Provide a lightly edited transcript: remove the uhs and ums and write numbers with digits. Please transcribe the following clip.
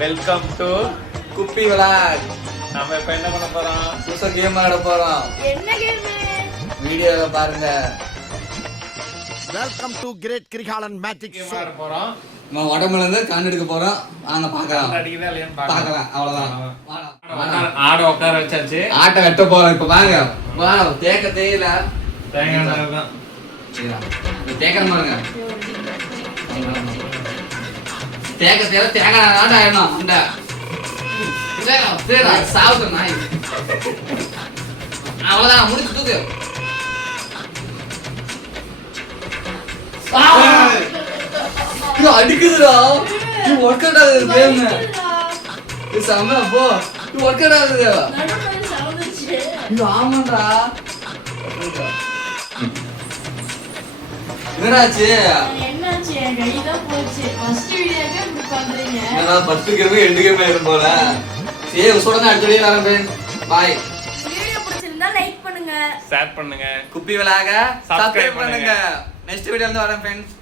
Welcome to Gubbi vlog. நாம இப்ப என்ன பண்ண போறோம்? புதுசா கேம் ஆட போறோம். என்ன கேம்? வீடியோல பாருங்க. Welcome to great Kirikalan magic game show. ஆட போறோம். நம்ம உடம்புல இருந்து கண் எடுக்க போறோம். வாங்க பார்க்கலாம். அடிக்குதா இல்லையான்னு பார்க்கலாம். அவ்வளவுதான். ஆட உட்கார வச்சாச்சு. ஆட்ட வெட்ட போறோம் இப்ப பாருங்க. வா தேக்க தேயில. தேங்காய் தான். தேக்க பாருங்க. தேக்க தேயில தேங்காய் ஆட்ட ஆயிடணும். இந்த சரிடா சாவுது நாய். அவ்வளவுதான் முடிச்சு தூக்கு. அடிக்குதுடா. இது ஒர்க் அவுட் ஆகுது கேம். இது செம்ம போ. இது ஒர்க் அவுட் ஆகுது. இது ஆமாண்டா. என்னடாச்சு? என்னாச்சு? என் கை தான் போச்சு. ஃபர்ஸ்ட் வீடியோவே இப்படி பண்றீங்க. என்னடா 10 கேம் 2 கேம் ஆயிரும் போல. சரி உசோடனா அடுத்த வீடியோ வரேன் ஃப்ரெண்ட். பை. வீடியோ பிடிச்சிருந்தா லைக் பண்ணுங்க. ஷேர் பண்ணுங்க. குப்பி விளாக Subscribe சப்ஸ்கிரைப் பண்ணுங்க. நெக்ஸ்ட் வீடியோல வந்து வரேன் ஃப்ரெண்ட்ஸ்.